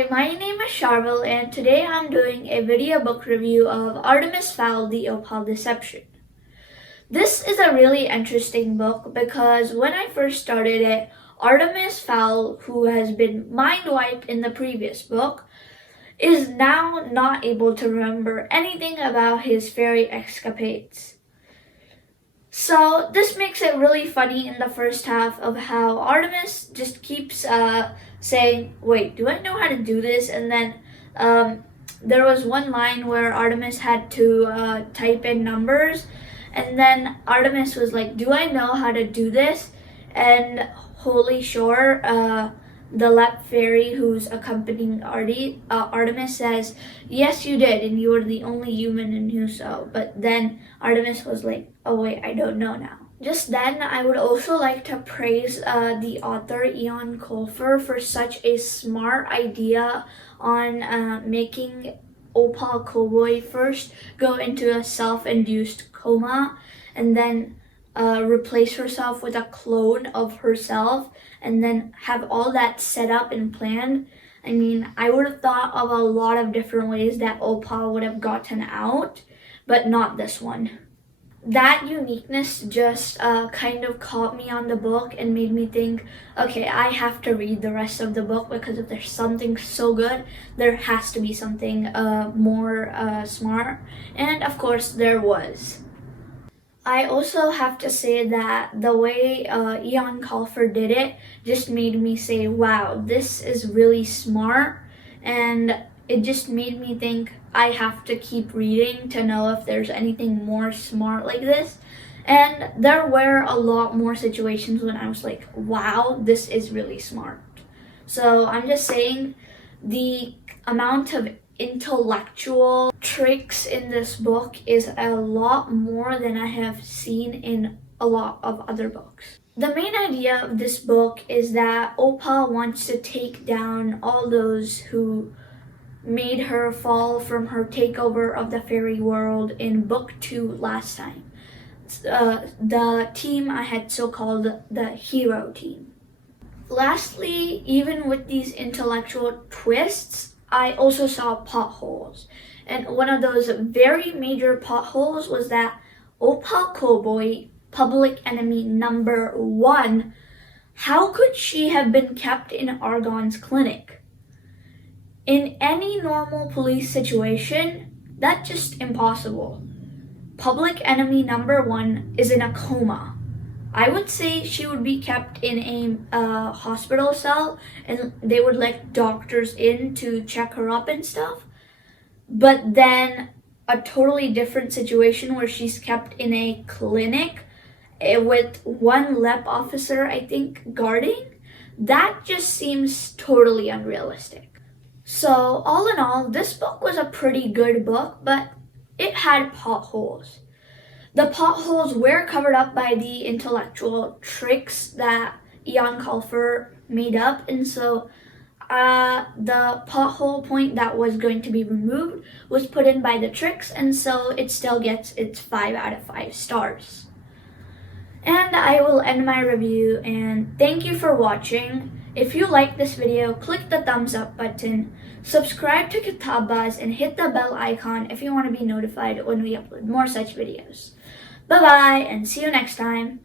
Hi, my name is Sharvil and today I'm doing a video book review of Artemis Fowl, the Opal Deception. This is a really interesting book because when I first started it, Artemis Fowl, who has been mind-wiped in the previous book, is now not able to remember anything about his fairy escapades. So this makes it really funny in the first half of how Artemis just keeps saying, wait, do I know how to do this? And then there was one line where Artemis had to type in numbers, and then Artemis was like, do I know how to do this? And holy sure, the Lep fairy who's accompanying Artemis says, yes, you did, and you were the only human who knew so. But then Artemis was like, oh wait, I don't know now. Just then, I would also like to praise the author Eoin Colfer for such a smart idea on making Opal Cowboy first go into a self-induced coma and then replace herself with a clone of herself and then have all that set up and planned. I mean, I would have thought of a lot of different ways that Opal would have gotten out, but not this one. That uniqueness just kind of caught me on the book and made me think, okay, I have to read the rest of the book because if there's something so good, there has to be something more smart. And of course, there was. I also have to say that the way Eoin Colfer did it just made me say, wow, this is really smart. And it just made me think I have to keep reading to know if there's anything more smart like this. And there were a lot more situations when I was like, wow, this is really smart. So I'm just saying the amount of intellectual tricks in this book is a lot more than I have seen in a lot of other books. The main idea of this book is that Opal wants to take down all those who made her fall from her takeover of the fairy world in book 2 last time. The team I had so-called the hero team. Lastly, even with these intellectual twists, I also saw potholes. And one of those very major potholes was that Opal Cowboy, public enemy number 1, how could she have been kept in Argon's clinic? In any normal police situation, that's just impossible. Public enemy number 1 is in a coma. I would say she would be kept in a hospital cell and they would let doctors in to check her up and stuff. But then a totally different situation where she's kept in a clinic with one Lep officer, I think, guarding, that just seems totally unrealistic. So all in all, this book was a pretty good book, but it had potholes. The potholes were covered up by the intellectual tricks that Eoin Colfer made up, and so the pothole point that was going to be removed was put in by the tricks, and so it still gets its 5 out of 5 stars. And I will end my review, and thank you for watching. If you like this video, click the thumbs up button, subscribe to Kitaabaaz, and hit the bell icon if you want to be notified when we upload more such videos. Bye bye, and see you next time.